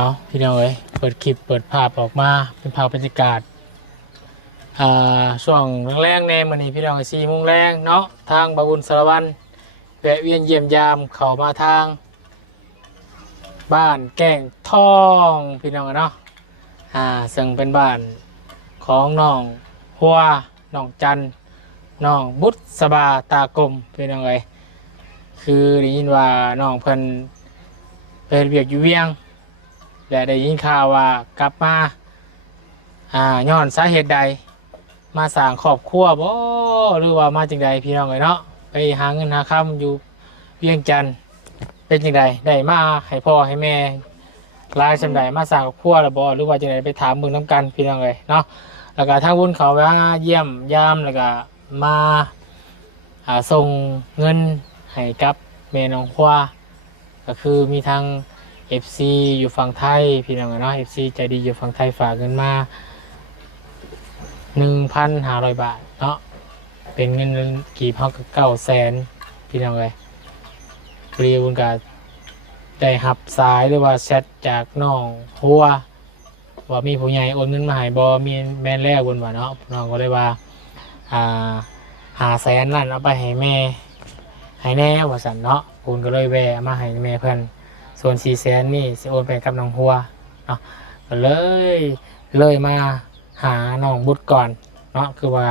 เอาพี่น้องเอ้ยเปิดคลิปเปิดภาพออกมาเป็นภาพบรรยากาศช่วงแรงๆในมื้อนี้พี่น้อง4 โมงแรงเนาะทางบาบุญสารวัตรแวะเวียนเยี่ยมยามเข้ามาทางบ้านแก่งทองพี่น้องเนาะซึ่งเป็นบ้านของน้องหัวน้องจันน้องบุษบาตากลมพี่น้องเอ้ยคือได้ยินว่าน้องเพิ่นเป็นเวียกอยู่เวียงและได้ยินข่าวว่ากลับมาย้อนสาเหตุใดมาสร้างครอบครัวบ่หรือว่ามาจังใดพี่น้องเอ้ยเนาะไปหาเงินหาคำอยู่เวียงจันทน์เป็นจังใดได้มาให้พ่อให้แม่ลายสำใดมาสร้างครอบครัวแล้วบ่หรือว่าจังใดไปถามเบิ่งนํกันพี่น้องเอ้ยเนาะแล้วก็ทางบุญเขาว่าเยี่ยมยามแล้วก็มาส่งเงินให้กับแม่น้องควาก็คือมีทาง FC อยู่ฝั่งไทยพี่น้องเนาะ FC ใจดีอยู่ฝั่งไทยฝากเงินมา 1,500 บาทเนาะเป็นเงินกี่เท่ากับ900,000พี่น้องเลยเรียบุญกาได้หับสายหรือว่าแชทจากน้องหัวว่ามีผู้ใหญ่โอนเงินมาให้บอมีแม่นแล้วบุญว่าเนาะน้องก็เลยว่า500,000นั่นเอาไปให้แม่ให้แน่ว่าสันเนาะบุญก็เลยแวะมาให้แม่เพื่อนส่วน400,000นี่จะโอนไปกับน้องหัวเนาะก็เลยมาหาน้องบุตรก่อนเนาะคือว่า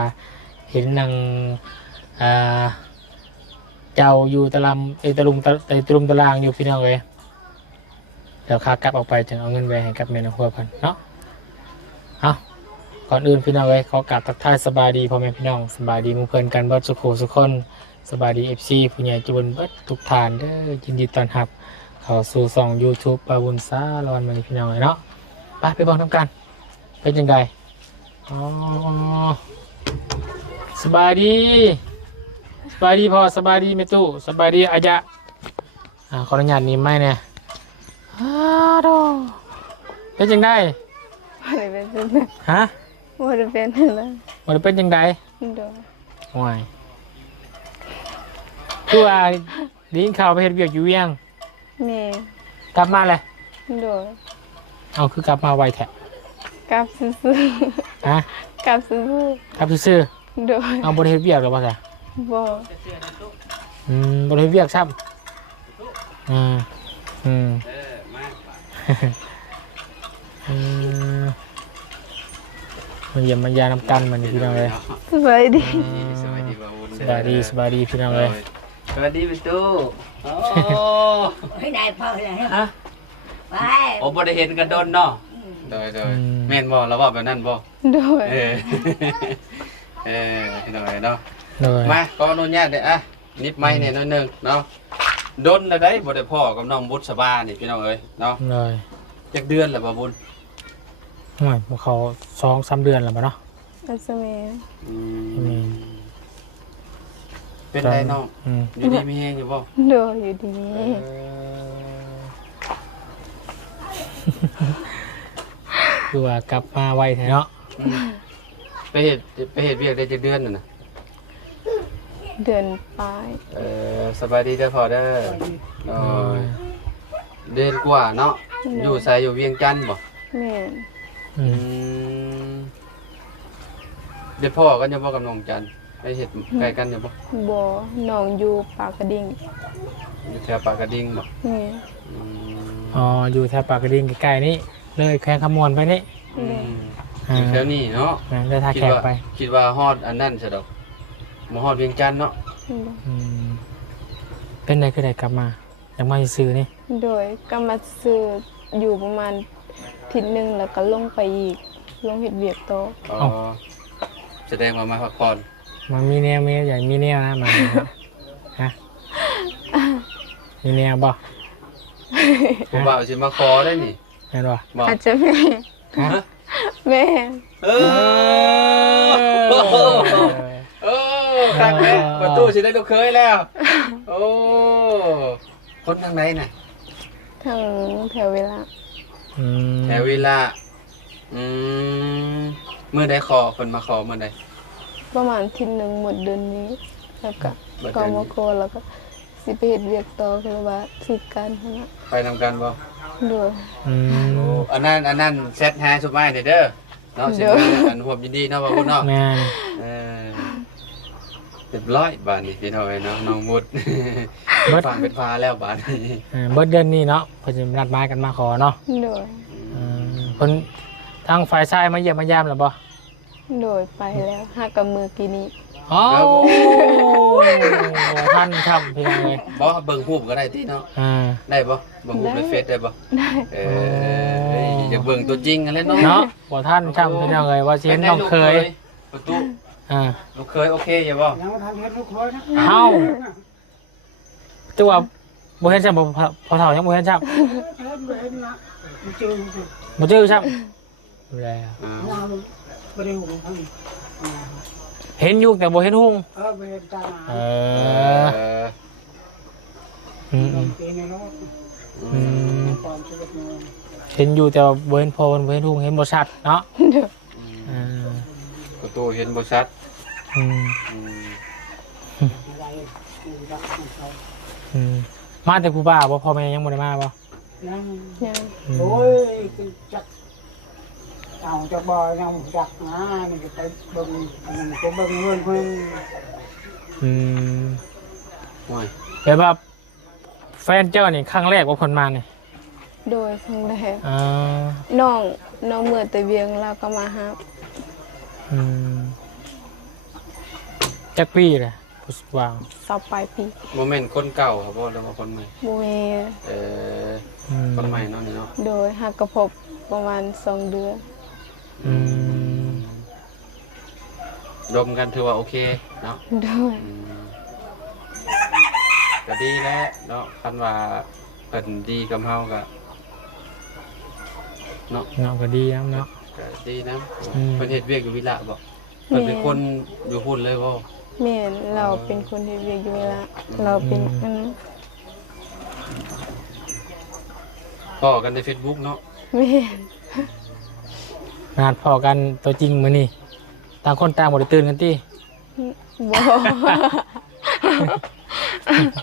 เห็นนางเจ้าอยู่ตะลุมตารางอยู่พี่น้องเลยเดี๋ยวขากลับออกไปจึงเอาเงินไปให้กับแม่น้องหัวพันเนาะเอาก่อนอื่นพี่น้องเลยขอกราบทักทายสบายดีพ่อแม่พี่น้องสบายดีมุ่งเพลินกันเบิดสุขสุขคนสบายดีFCผู้ใหญ่จุนเบิดทุกฐานเด้อยินดีต้อนรับเข้าสู่ช่อง YouTube บาบุญสารวัตรมื้อนี้พี่น้องเลยเนาะไปบอกทำกันเป็นยังไงอ๋อสบายดีพ่อสบายดีแม่ตู้สบายดีอายะขออนุญาตนี้ไม่เนี่ยดอเป็นยังไงบ่ได้เป็นฮะบ่ได้เป็นเลย มันเป็นยังไงโดยห่วยคือว่าดิ้นข่าวไปเห็นเวียกอยู่เวียงแม่กลับมาเลยโดยเอาคือกลับมาไวแท้กลับซื่อฮะกลับซื่อกลับซื่อโดยเอาบริเวณเวียกหรือเปล่าจ๊ะบ่บริเวณเวียกซ้ำมันเยี่ยมมันยานำกันมันพี่น้องเลยสบายดีสบายดีพี่น้องเลยสวัสดีพี่ตู้โอ้ไม่ได้พอเลยฮะไปโอ้บ่ได้เห็นกันโดนเนาะโดยแม่นบ่เราบอกแบบนั้นบ่โดยพี่น้องเนาะมาขออนุญาตเด้อนิบไม้เนี่ยนิดนึงเนาะโดนแล้วได้บ่ได้พ่อกับน้องบุษบานี่พี่น้องเอ้ยเนาะจักเดือนแล้วบ่บุญห่วยเขา2-3 เดือนแล้วป่ะเนาะอัศเมเป็นไรน้องอยู่ดีมีแฮงอยู่บ่โดยอยู่ดีคือว่ากลับมาไวแท้เนาะไปเฮ็ดเวียกได้จักเดือนน่ะเดือนปลายสบายดีเด้อพ่อเด้อเดือนกว่าเนาะอยู่ไสอยู่เวียงจันทน์บ่แม่เดี๋ยวพ่อกันจะบ่กับน้องจันไปเฮ็ดใกล้กันจะบ่บ่น้องอยู่ปากกระดิ่งอยู่แถวปากกระดิ่งบ่อยู่แถวปากกระดิ่งใกล้ๆนี่เลยแขวงขมวนไปนี่อยู่แถวนี้เนาะได้ท่าแขกไปคิดว่าฮอดอันนั้นซะดอกมาฮอดเวียงจันทน์เนาะเป็นไดคือได้กลับมายังมาซื้อนี่โดยก็มาซื้ออยู่ประมาณทิศนึงแล้วก็ลงไปอีกลงเฮ็ดเวียกต่อแสดงว่ามาพักผ่อนมันมีแนวอย่างมีแนวนะมาฮะมีแนวบ่ผมว่าสิมาขอได้นี่แม่นบ่อาจจะแม่ครั้งแรกประตูสิได้ลูกเคยแล้วโอ้คนทางไหนน่ะทางแถวเวลาเมื่อใดขอคนมาขอเมื่อใดประมาณทีนึงหมดเดือนนี้แล้วก็มาโกแล้วก็สิไปเฮ็ดเวียกต่อคือว่าคือการนะไปนำกันบ่ด้วย อันนั้นเซตหาสุดไม้เด้อเนาะสิอันรวมยินดีเนาะว่าพุ่นเนาะ แม่น เรียบร้อยบานนี้พี่น้อยเนาะน้องมุดฟังเป็นฟ้าแล้วบานนี้ เบิดเดือนนี้เนาะเพิ่นสินัดหมายกันมาขอเนาะ โดย เพิ่นทางฝ่ายชายมาเยี่ยมมายามแล้วบ่ โดยไปแล้วหากับมือปีนี้ อ๋อท่านครับพี่น้องเอ้ย บ่เบิ่งรูปก็ได้ติเนาะได้บ่เบิ่งรูปในเฟซได้บ่ ได้ อยากเบิ่งตัวจริงกันแล้วเนาะ เนาะบ่ท่านครับพี่น้องเอ้ยว่าสิเห็นน้องเคย ประตู อ่า ลูกเคยโอเคอยู่บ่ ยังไม่ทันเห็นลูกเคยนะ เฮาแต่ว่าบ่เห็นซ้ํบ่พอเฒ่ายังบ่เห็นซ้ํ เห็นนะมันเจอมันเจอ บ่เจอซ้ํแล้ว เราไม่ได้หุ่นทั้ง เห็นอยู่แต่บ่เห็นหุ่ง ไม่เห็นตา เอ เอ อ อ ปีในรถความชีวิต เห็นอยู่แต่ว่าบ่เห็นพอบ่เห็นหุ่งเห็นบ่ชัดเนาะอ่า ประตูเห็นบ่ชัด อืม อะไรรักมันเขา อืมมาแต่ผู้บ่าวบ่พ่อแม่ยังบ่ได้มาบ่ ยัง ยัง โอ้ยจักเอาจะบ่ยังจักนะนี่จะไปเบิ่งจะเบิ่งเงินเพิ่น อืม โอ้ย แต่ว่าแฟนเจ้านี่ครั้งแรกว่าเพิ่นมานี่ โดยครั้งแรก อ่า น้องเมื่อแต่เวียงเราก็มาหา อืมจักปีแหละผู้สว่าง สอบปลายปี โมเมนต์คนเก่าครับบ่หรือว่าคนใหม่ บ่มี เออ อืม คนใหม่เนาะนี่เนาะ โดยหากกระพบประมาณ2 เดือน อืม ดมกันถือว่าโอเคเนาะ โดย ก็ดีแล้วเนาะคันว่าเพิ่นดีกับเฮาก็เนาะ เนาะก็ดีนะเนาะ ก็ดีนะ อืม เพิ่นเฮ็ดเวียกอยู่วิละบ่เพิ่นเป็นคนอยู่พุ่นเลยบ่ แม่นเราเป็นคนที่เวียกอยู่เวลาเราเป็นอัน พ้อกันใน Facebook เนาะ แม่น นัดพอกันตัวจริงมื้อนี้ต่างคนต่างบ่ได้ตื่นกันติ บ่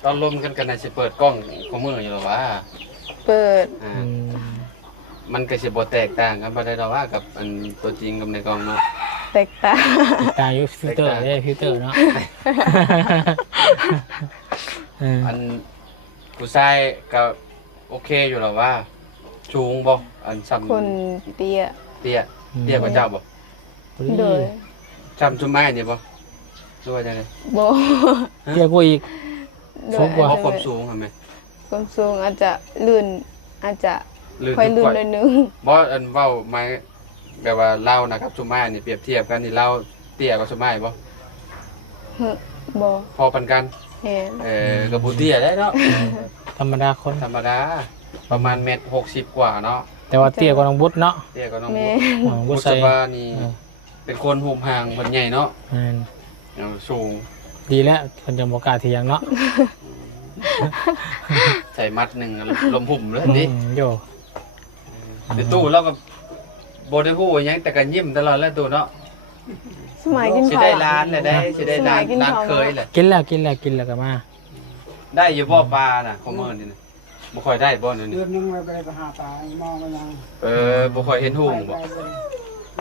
ตอนลมกันก็น่าสิเปิดกล้องของมืออยู่หรอวะ เปิด อ่า อืม มันก็สิบ่แตกต่างกันบ่ได้ดอกว่ากับอันตัวจริงกับในกล้องเนาะ แตกต่าง ตางอยู่ฟิลเตอร์เด้ฟิลเตอร์เนาะอันผู้ชายก็โอเคอยู่หรอว่าสูงบ่อันซ้ำ คนเตี้ย เตี้ยเตี้ยกว่าเจ้าบ่ โดย ซ้ำชุมไม้นี่บ่รู้ว่าจังได๋ บ่ เรียกว่าอีก โด สู ย งกว่า เพราะความสูงหั่นแม่ ความสูงอาจจะลื่นอาจจะ ลื่น ค่อยลื่น กว่า หน่อยนึง บ่อันเว้าไม้แบบว่าเรานะครับชุมไม้นี่เปรียบเทียบกันนี่เราเตี้ยกว่าชุมไม้บ่ บ่ พอปานกัน เห็น ก็บ่เตี้ยได้เนาะ ธรรมดาคน ธรรมดาประมาณเมตร60กว่าเนาะ แต่ว่าเตี้ยกว่าน้องบุตรเนาะ เตี้ยกว่าน้อง แม่ บุ น้อง บุ บุตร ษ ใส่ บานี่เป็นคนหุบห่างคนใหญ่เนาะ อืม สูง ดีแล้วคนจะบอกกล้าเถียงเนาะ ใส่มัดหนึ่งลมหุ่มเลยนี่ โย ในตู้เราก็โบได้ฮู้หยังแต่ก็ยิ้มตลอดแล้วตู้เนาะ สมัยกิน สิ ข้าว ได้ร้านเลยได้สิได้ร้าน สมัยกิน ร้าน ข้าว เคยแหละ กินแล้วก็มา ได้อยู่บ่ปลาน่ะของมื้อนี่น่ะบ่ค่อยได้บ่นี่ เดือนนึงไปหาปลามองกันยัง บ่ค่อยเห็นหุ่งบ่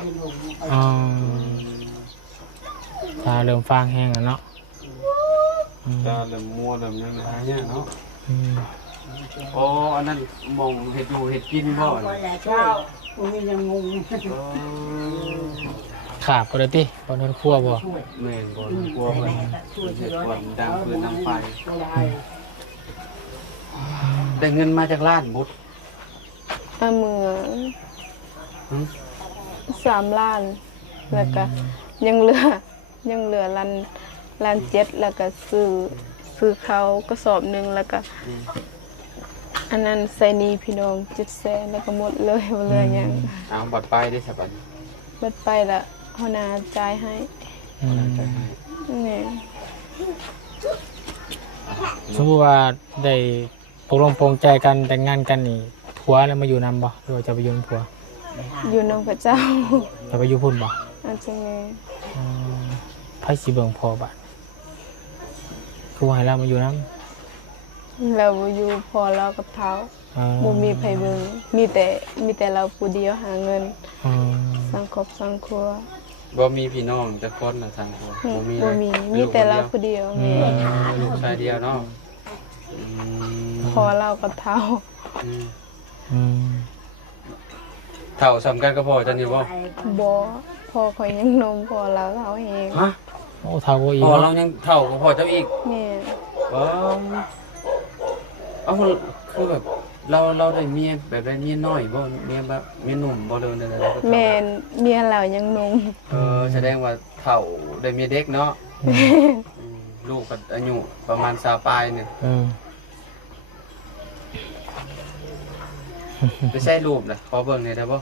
เห็นหุ่ง อ๋อตาเริ่มฟางแห้งแล้วเนาะอืม ตาเริ่มมัวเริ่มยังหาเนี่ยเนาะ อืม อ๋ออันนั้นมองเฮ็ดอยู่เฮ็ดกินบ่ คน น่ะ ละ เช้าพรุ่งนี้ยังงง ขาบก็ได้ติบอลนนครัวบ่ ช่วย แม่นบ่กลัวเพิ่น ช่วย เฮ็ ช่วย ดความดังเพิ่นนำไฟ ได้ ได้เงินมาจากร้านบุตร เอามือ3 ล้าน แล้วก็ยังเหลือล้าน7แล้วก็ซื้อเขากระสอบหนึงแล้วก็อันนั้นใส่หนี้พี่น้อง700,000แล้วก็หมดเลยบ่เหลือหยัง เอาบัตรไปได้สบัด เบิดไปละหัวหน้าจ่ายให้ อืม นี่ สมมติว่าได้ตกลงปรงใจกันแต่งงานกันนี่ผัวแล้วมาอยู่นำบ่หรือว่าจะไปอยู่นำผัว อยู่นำพระเจ้า จะไปอยู่พุ่นบ่ อาจจะมี อืมไผสิเบิ่งพอบัดคือว่าให้เรามาอยู่นำ เราอยู่พอเรากับเท้า อ บ่มีไผเบิ่งมีแต่เราผู้เดียวหาเงินสร้างครอบสร้างครัว บ่มีพี่น้องจักคนน่ะสั่งตัวบ่มี บ่มีมีแต่เราผู้เดียวแม่ ลูกชายเดียวเนาะ พอเราก็เฒ่า เท่าสำคัญก็พอจังนี่บ่ บ่พอข่อยยังนมพอเราเฒ่าเอง ฮะ โอ้เท่าอีก พอเรายังเท่าก็พอเจ้าอีก แม่ เอาคือแบบเราได้เมียแบบได้เมียน้อยบ่เมียแบบเมียหนุ่มบ่เดินได้ก็ แม่เมียเรายังนม แสดงว่าเท่าได้เมียเด็กเนาะลูกก็อายุประมาณ20ปลายเนี่ยไปใช้รูปน่ะขอเบิ่งหน่อยได้บ่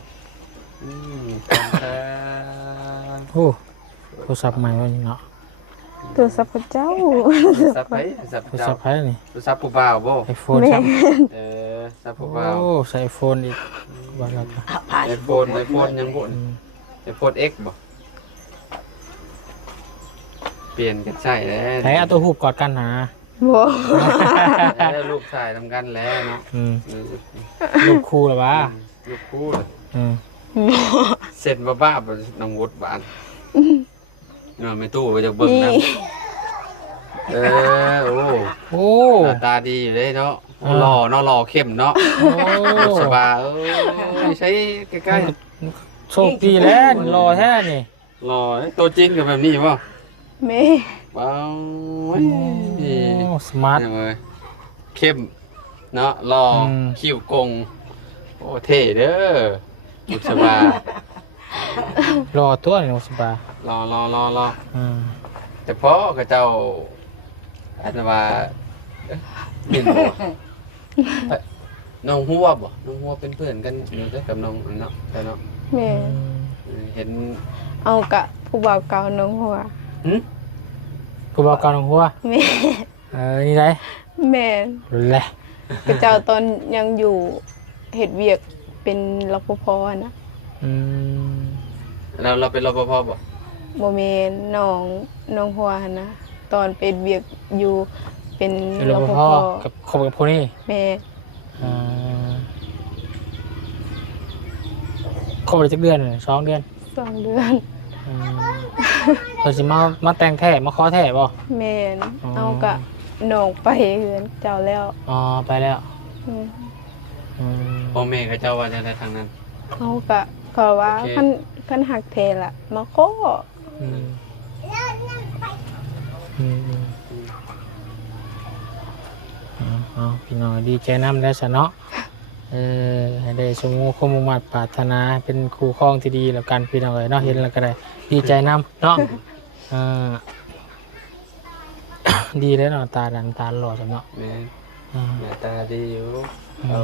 โอ้โทรศัพท์ใหม่วะนี่เนาะ ตัวสัพพเจ้า สับไปสับ โทร เจ้า ศัพท์ไผนี่ สับผู้บ่าวบ่ iPhone แม่ ครับ สับผู้ โอ้ บ่าว ใส่ iPhone อีกว่าแล้วก็ iPhone ยังบ่ iPhone X บ่เปลี่ยนกันใช่แล้ว ไหนเอาตัวหูบกอดกันหา บ่ ลูกชายทำกันแล้วเนาะ ลูกคู่หรอวะ ลูกคู่เลย เสร็จบ้าๆน้องวุฒิบานไม่ตู้ไปจากเบิ่งนะ นี่ โอ้หน้าตาดีอยู่เลยเนาะหล่อเนาะหล่อเข้มเนาะสบายใช้ใกล้ โชคดีแล้วรอแท้นี่ ๆหล่อตัวจริงกับแบบนี้ป่ะ แม่ ว้าว สมาร์ท เข้มเนาะหล่อคิ้วกงโอ้เท่เด้อบุษบาร อตัวนี่สบาย รอแต่พ่อกับเจ้าอาจจะว่าเห็นบ่น้องหัวบ่น้องหัวเป็นเพื่อนกันอยู่ด้วยกับน้องเนาะแต่เนาะ แม่ เห็น เอากะผู้บ่าวเก่าน้องหัว ผู้บอกการของหัว แม่ นี่ไร แม่ แหละ กระเจ้าตอนยังอยู่เฮ็ดเวียกเป็นรปภนะ เราเป็นรปภบ่ บ่แม่นน้องหัวหั่นนะตอนเป็นเวียกอยู่เป็น เป็น ร ร ป ป ภ ภกับคบกับผู้นี่ แม่ คบได้จักเดือนเลย2 เดือน 2 เดือน เราสิมาแต่งแท้มาขอแท้บ่ แม่นเอากะน้องไปเฮือนเจ้าแล้ว อ๋อไปแล้ว พ่อแม่กับเจ้าว่าจะได้ทางนั้น เอากะก็ว่าคันหักแท้ละมาขอ พี่น้องดีใจน้ำแล้วซะเนาะให้ได้สมมุติความมุ่งมั่นปรารถนาเป็นครูครองที่ดีแล้วกันพี่น้องเอ้ยเนาะเห็นแล้วก็ได้ดีใจน้ำเนาะดีแล้วเนาะตาดันตาหล่อจังเนาะ แม่หน้าตาดีอยู่เรา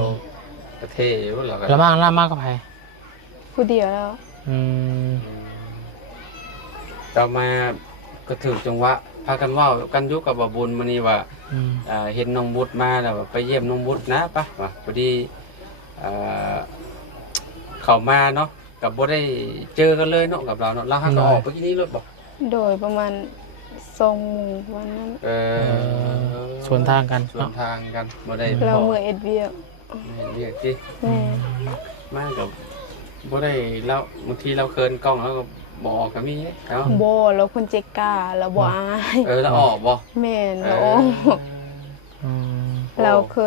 ประเทศอยู่เราก็ แล้วมากกับไผ ผู้เดียวแล้ว ต่อมาก็ถือจังหวะพากันว่ากันยุกับบ่บุญมื้อนี้ว่าเห็นน้องบุตรมาแล้วไปเยี่ยมน้องบุตรนะปะว่าพอดีเข้ามาเนาะกับบ่ได้เจอกันเลยเนาะกับเราเนาะเราหักออกไปที่นี่รถบอก โดยประมาณ2 หมู่วันนั้น สวนทางกัน สวนทางกันบ่ได้ เราเมื่อเอ็ดเวียก เรียกสิ แม่ มากับบ่ได้แล้วบางทีเราเคินกล้องแล้วก็บ่ออกก็มีเนาะ บ่เราคนเจกล้าเราบ่อาย แล้วออกบ่ แม่นเราเราเค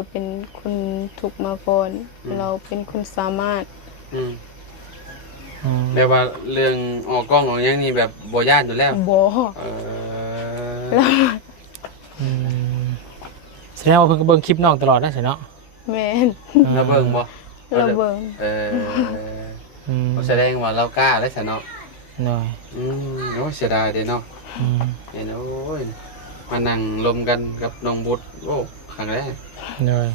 ยเป็นคนถูกข์มาก่อนเราเป็นคนสามารถ แต่ว่าเรื่องออกกล้องออกหยังนี่แบบบ่ย่านอยู่แล้ว บ่ แล้ว แสดงว่าเพิ่นก็เบิ่งคลิปน้องตลอดนะใช่เนาะ แม่น เราเบิ่งบ่ เราเบิ่ง แสดงว่าเรากล้าได้ซะเนาะ หน่อย โอ้เสียดายเด้เนาะเห็นโอ้ยมานั่งลมกันกับน้องบุตรโอ้ครั้งแรก หน่อย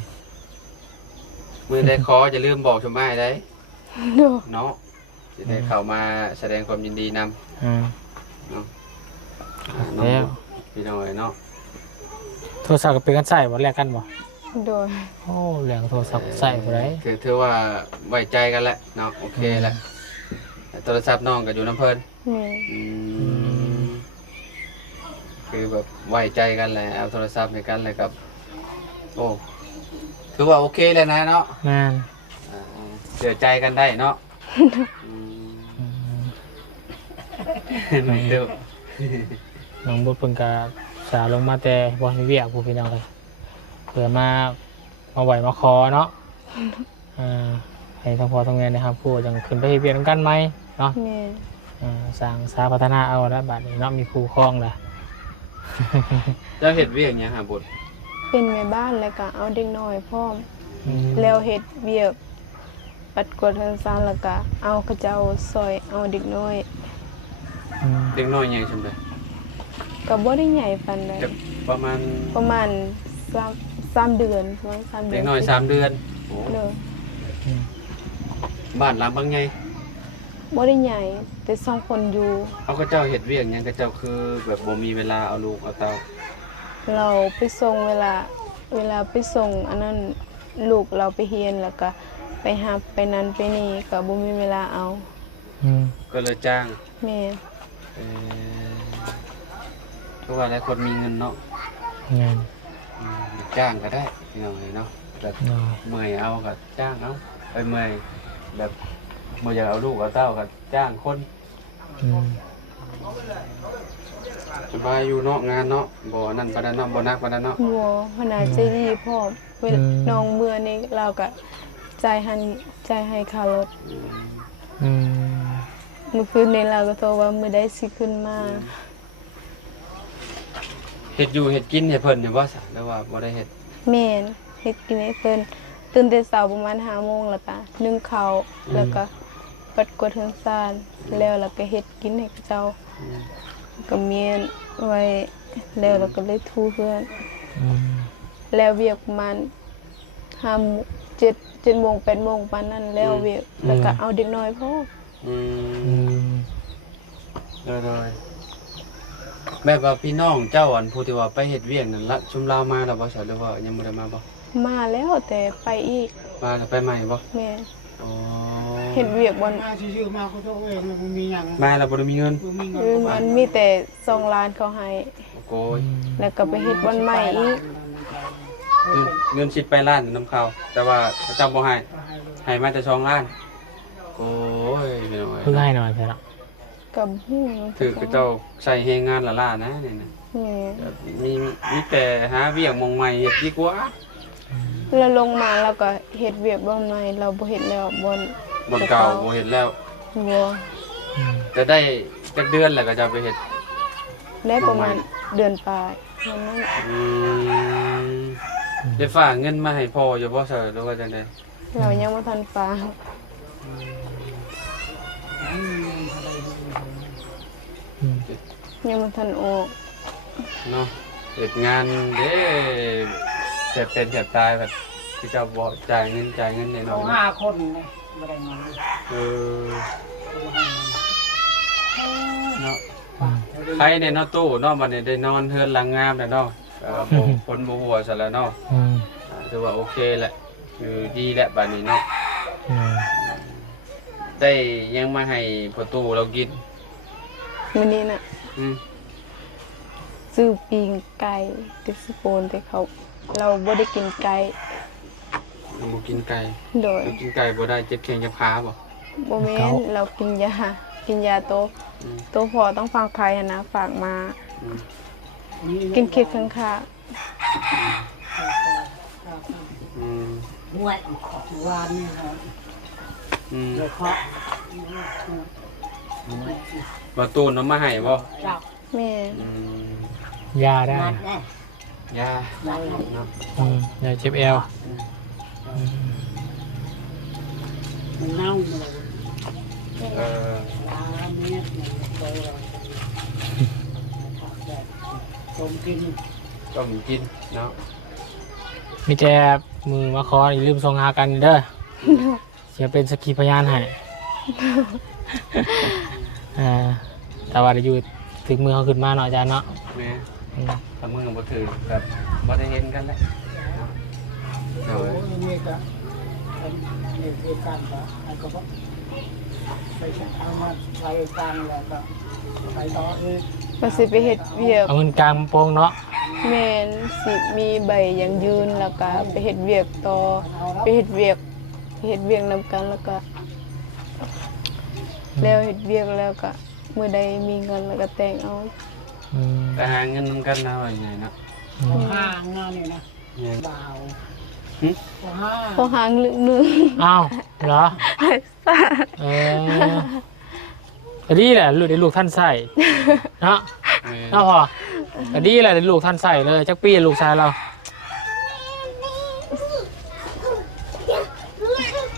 มื้อได้ขออย่าลืมบอกชมอ้ายได้ เนาะ เนาะสิได้เข้ามาแสดงความยินดีนำ แล้ว พี่น้อยเนาะ โทรศัพท์ก็เป็นกันใส่บ่แลกกันบ่ โดย โอ้แลกโทรศัพท์ใส่บ่ได้ ถือว่าไว้ใจกันแหละเนาะโอเคแหละโทรศัพท์น้องก็อยู่น้ำเพิ่น แม่ คือแบบไว้ใจกันแหละเอาโทรศัพท์ให้กันเลยกับโอ้ ถือว่าโอเคเลยนะเนาะ แม่น อ่าเชื่อใจกันได้เนาะเดี๋ยว น้องบุญเพิ่นก็สาลงมาแต่บ่มีเวียกผู้พี่น้องเลยเพื่อมาไหวมาขอเนาะให้ทั้งพ่อทั้งแม่นะครับผู้จังขึ้นไปเฮ็ดเวียกนำกันไหมเนาะ แม่ สร้างสาพัฒนาเอาแล้วบัดนี้เนาะมีครูครองแล้ว เจ้าเห็ดเวียกเนี่ยหาบท เป็นแม่บ้านแล้วก็เอาเด็กน้อยพร้อมแล้วเฮ็ดเวียกปัดกวาดเรือนซานแล้วก็เอาเขาเจ้าซอยเอาเด็กน้อย เด็กน้อยใหญ่ใช่ไหม ก็บ่ได้ใหญ่ปานใด จะประมาณ ประมาณ3เดือนประมาณ3เดื เด็ อน กน้อย3 เดือนโอ้ เด้อ บ้านหลังบางไง บ่ได้ใหญ่แต่2คนอยู่ เอาก็เจ้าเห็ดเวียกเนี่ยก็เจ้าคือแบบบ่มีเวลาเอาลูกเอาเต้า เราไปส่งเวลาไปส่งอันนั้นลูกเราไปเรียนแล้วก็ไปหาไปนั้นไปนี่ก็บ่มีเวลาเอา ก็เลยจ้าง แม่ เออเพราะว่าหลายคนมีเงินเนาะ งาน จ้างก็ได้พี่น้องเนาะแบบเมื่อยเอาก็จ้างเอาไปเมื่อยแบบเมื่อยอยากเอาลูกเอาเต้าก็จ้างคนสบายอยู่เนาะงานเนาะบ่นั่นปานนั้นเนาะบ่นักปานนั้นเนาะ หัวพนาใจดีพ่อมเวลาน้องเมื่อนี่เราก็จ่ายให้ค่ารถเมื่อคืนนี้เราก็โทรว่ามื้อใดสิขึ้นมา เฮ็ดอยู่เฮ็ดกินให้เพิ่นเนี่ยบ่ซะหรือว่าบ่ได้เฮ็ด แม่นเฮ็ดกินให้เพิ่นตื่นแต่เช้าประมาณ 5 โมงแล้วก็นึ่งข้าวแล้วก็ปัดกวาดเรือนซานแล้วก็เฮ็ดกินให้เจ้าก็เมียนไว้แล้วก็เลยทูเพื่อนแล้วเวียกประมาณ7 โมง 8 โมงปานนั้นแล้วเวียกแล้วก็เอาเด็กน้อยพ่อ เลยแบบว่าพี่น้องเจ้าอันผู้ที่ว่าไปเฮ็ดเวียกนั่นละชุมลาวมาแล้วบ่ซะหรือว่ายังบ่ได้มาบ่ มาแล้วแต่ไปอีก มาแล้วไปใหม่บ่ แม่ อ๋อ เฮ็ดเวียกบ่ มาชื่อๆมาเขาตัวเองแล้วบ่มีหยัง มาแล้วบ่ได้มีเงิน บ่มีเงิน มันมีแต่2ล้านเขาให้ โอ้ย แล้วก็ไปเฮ็ดบ่อนใหม่อีก เงิน10ไปล้านนำเขาแต่ว่าเขาเจ้าบ่ให้ให้มาแต่2ล้านโอ้ยพี่น้อง เพิ่งให้หน่อยเพิ่นเนาะ กับฮู้ ถือคือเจ้าใช้แรงงานละล่านะนี่นะ แม่ มีแต่หาเวียกหมองใหม่เฮ็ดดีกว่า แล้วลงมาแล้วก็เฮ็ดเวียกบ่อนใหม่เราบ่เฮ็ดแล้วบ่อน บ่เก่าบ่เฮ็ดแล้ว บ่ จะได้จักเดือนแล้วก็จะไปเฮ็ด ได้ประมาณเดือนปลายวันนั้น ได้ฝากเงินมาให้พ่ออยู่บ่ซะหรือว่าจังได๋ เรายังบ่ทันฝาก ยังบ่ทันออก เนาะเฮ็ดงานเด้เสียเป็นเสียตายแบบที่เจ้าบ่จ่ายเงินแน่น เอา อน 5 คนนี่บ่ได้เงิน เออเนาะใครในเนาะตู้เนาะบัดนี้ได้นอนเฮือนหลังงามแล้วเนาะบ่คนบ่หัวซะแล้วเนาะถือว่าโอเคแหละคือดีแหละบัดนี้เนาะได้ยังมาให้พ่อตู้เรากิน มื้อนี้น่ะ อืม ซื้อปิ้งไก่ติสโปนแต่เขาเราบ่ได้กินไก่ เราบ่กินไก่ โดย เรากินไก่บ่ได้เจ็บแข้งเจ็บขาบ่ บ่แม่นเรากินยาโตพอต้องฟังไทยหั้นนะฝากมา กินเค้กข้าง อืม หวย วานนี่ครับ อืม เดี๋ยวเคาะ บ่ตูนเอามาให้บ่ เจ้า ๆแม่ อืม ยาได้ นัดนะ ยา นัดนะ เนาะ ยาเจ็บเอว มันเน่าเลย เออ ลาเมียเนี่ยโตแล้วต้มกิน ต้มกินเนาะ มีแต่มือมาขออย่าลืมส่งหากันเด้อเสียเป็นสักขีพยานให้แต่ว่าได้อยู่ถึงมือเขาขึ้นมาเนาะอาจารย์เนาะ แม่ถ้ามือบ่ถือแบบบ่ได้เห็นกันแหละเนาะโด โอ้ ย ยนี่ก็นี่คือการก็ไอ้ก็บอกไปเอามาใช้การแล้วก็ไปต่ออีก ว่าสิไปเฮ็ดเวียก เอาเงินกลางมาโปงเนาะ เ แม่นสิมีใบยังยืนแล้วก็ไปเฮ็ดเวียกต่อไปเฮ็ดเวียกนำกันแล้วก็แล้วเฮ็ดเวียกแล้วก็มื้อใดมีเงินแล้วก็แต่งเอา ไปหาเงินนำกันนะว่าไงเนาะ ห้างนั่นนี่นะ เนี่ย ดาว หึ ห้า พอหางลึกนึง อ้าวเหรอเออก็ดีแหละลูกได้ลูกท่านใส่เนาะ แม่ เนาะพอก็ดีแหละได้ลูกท่านใส่เลยจักปีลูกชายเรา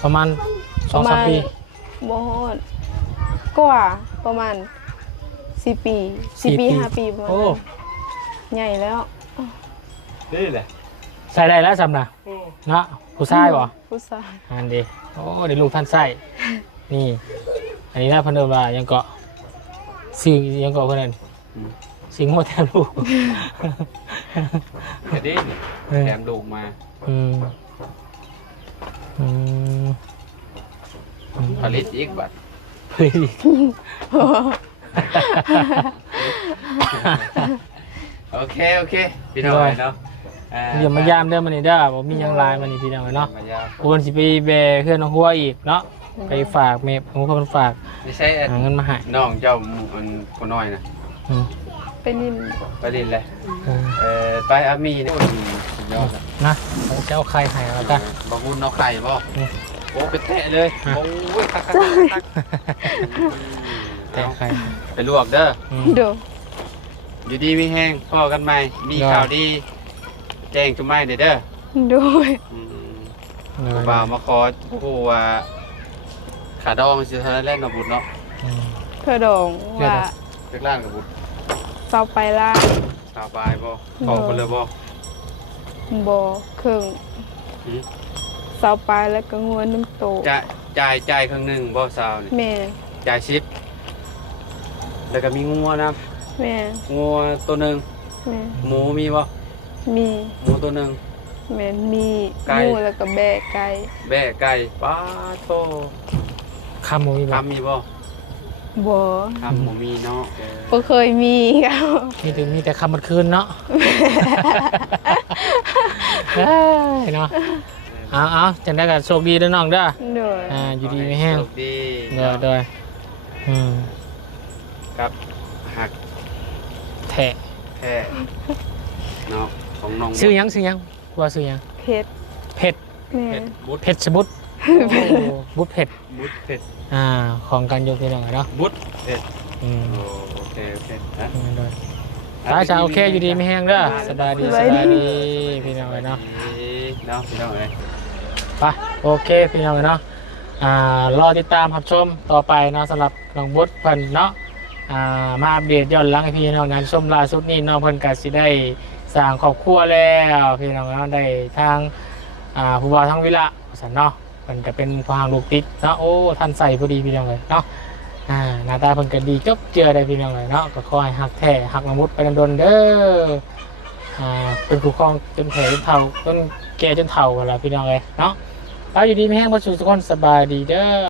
ประมาณ 2-3 ปี บ่ฮอดกว่าประมาณ4 ปี 4 ปี 5 ปีประมาณ โอ้ นั้นใหญ่แล้ว นี่แหละ ใส่ได้แล้วสำนะเนาะผู้ชายบ่ ผู้ชาย อันดีโอ้ได้ลูกท่านใส่นี่ อันนี้น่าพันเดิมว่ายังเกาะสิ่งยังเกาะเพื่อนสิ่งหัวแทนลูก ก็ดีนี่แถมลูกมา อืมอืม ผลิตอีกบัด เฮ้ย โอเคพี่น้องเนาะ เดี๋ยวมายามเด้อมันนี่เด้อบ่มีหยังหลายมันนี่พี่น้องเนาะ มายาม ควรสิไปแบเพื่อนน้องหัวอีกเนาะไปฝากเมฟน้องหัวมันฝาก ไม่ใช่ หาเงินมาให้ น้องเจ้ามันคนน้อยนะ อืม เป็นนิน ไปเรียนเลย เออ ไปอามีนี่สุดยอด นะจะเอาใครให้เอาจ้ะ บางบุญเอาไข่บ่ อืม โอ้ไปแตะเลย อ่ะ โอ้ยคัก แต่ใคร ไปลวกเด้อ อืม เด้อ อยู่ดีมีแห้งพ่อกันใหม่มีข่าวดีแจ้งจุ๊ไม่เด้อ โดย ครูบาวมาขอผู้ว่าขาดองสิเท่านั้นแรกกับบุญเนาะ อืม เพื่อดองว่า เล็กล้านกับบุญ เซาไปล่า สาวบายบ่ขอคนเลยบ่ บ่ครึ่ง หืม เซาไปแล้วก็งัวน้ำโต จ่ายครึ่งหนึ่งบ่สาวนี่ แม่ จ่ายชิปแล้วก็มีงัวนะ แม่ งัวตัวหนึ่ง แม่ หมูมีบ่ มี หมูตัวหนึ่ง แม่มี ไก่ หมูแล้วก็แบะไก่ แบะไก่ป้าโต คำหมูมีบ่ ทำมีบ่ บ่ ทำหมูมีเนาะ บ่เคยมีครับ มีแต่คำมันคืนเนาะเอ้ยเนาะเอาจังได้ก็โชคดีเด้อน้องเด้อ โดย อยู่ดีไม่แห้ง โชคดี โดยอืม ครับหัก แทะ แท้เนาะของน้อง ซื้อหยังว่าซื้อหยัง เพชร เผ็ด แม่ เผ็ดบุตร เผ็ดสมุดบุดเผ็ด บุตรเผ็ด ของการยกตัวอย่างเนาะ บุตรเผ็ด อืม โอเคนะ โดยตาชาโอเคอยู่ดีไม่แห้งเด้อสบายดีพี่น้องเนาะ เนาะพี่น้องเอ้ย ไปโอเคพี่น้องเนาะรอติดตามรับชมต่อไปเนาะสำหรับน้องบุตรเพิ่นเนาะมาอัปเดตย้อนหลังให้พี่น้องงานชมล่าสุดนี้น้องเพิ่นก็สิได้สร้างครอบครัวแล้วพี่น้องเนาะได้ทางผู้บ่าวทางวิละสันเนาะเพิ่นก็เป็นพางลูกติดเนาะโอ้ท่านใส่พอดีพี่น้องเลยเนาะหน้าตาเพิ่นก็ดีจบเจือได้พี่น้องเลยเนาะก็ขอให้ฮักแท้ฮักน้องบุตรไปโดนๆเด้อเป็นคู่ครองจนแผลจนเฒ่าจนแก่จนเฒ่ากันแล้วพี่น้องเลยเนาะ อยู่ดีไม่แห้งบ่สุขทุกคนสบายดีเด้อ